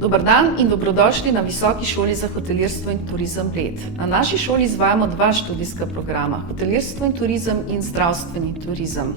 Dober dan in dobrodošli na Visoki šoli za hotelirstvo in turizem Bled. Na naši šoli izvajamo dva študijska programa, hotelirstvo in turizem in zdravstveni turizem.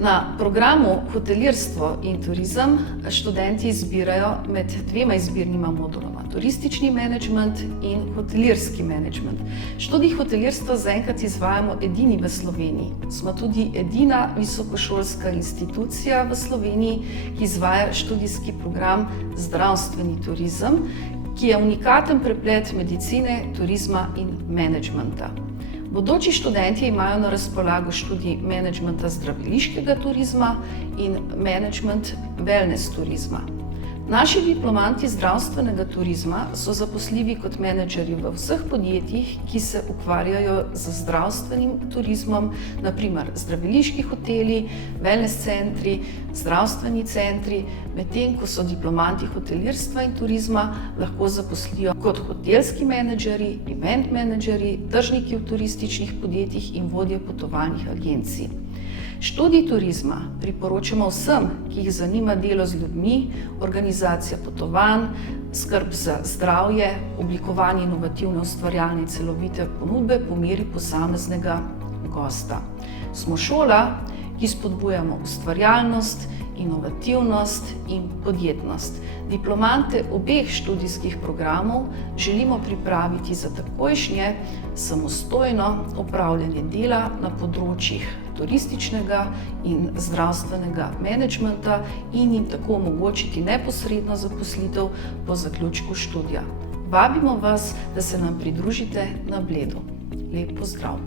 Na programu hotelirstvo in turizem študenti izbirajo med dvema izbirnima moduloma, turistični menedžment in hotelirski menedžment. Študij hotelirstva zaenkrat izvajamo edini v Sloveniji. Smo tudi edina visokošolska institucija v Sloveniji, ki izvaja študijski program zdravstveni turizem, ki je unikaten preplet medicine, turizma in menedžmenta. Bodoči študentje imajo na razpolago študij menedžmenta zdraviliškega turizma in menedžment wellness turizma. Naši diplomanti zdravstvenega turizma so zaposljivi kot menedžerji v vseh podjetjih, ki se ukvarjajo z zdravstvenim turizmom, naprimer zdraviliški hoteli, wellness centri, zdravstveni centri, medtem ko so diplomanti hotelirstva in turizma lahko zaposlijo kot hotelski menedžerji, event menedžerji, tržniki v turističnih podjetjih in vodje potovalnih agencij. Študij turizma priporočamo vsem, ki jih zanima delo z ljudmi, organizacija potovanj, skrb za zdravje, oblikovanje inovativne ustvarjalne celovite ponudbe po meri posameznega gosta. Smo šola, ki spodbujamo ustvarjalnost, inovativnost in podjetnost. Diplomante obeh študijskih programov želimo pripraviti za takojšnje samostojno opravljanje dela na področjih turističnega in zdravstvenega menedžmenta in jim tako omogočiti neposredno zaposlitev po zaključku študija. Vabimo vas, da se nam pridružite na Bledu. Lep pozdrav!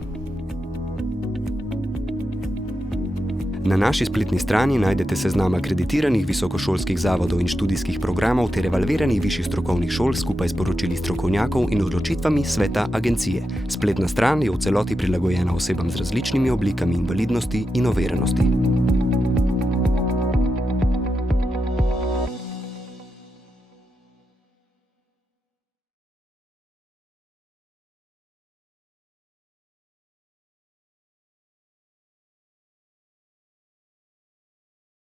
Na naši spletni strani najdete seznam akreditiranih visokošolskih zavodov in študijskih programov ter evalviranih višjih strokovnih šol skupaj s poročili strokovnjakov in odločitvami sveta agencije. Spletna stran je v celoti prilagojena osebam z različnimi oblikami invalidnosti in oviranosti.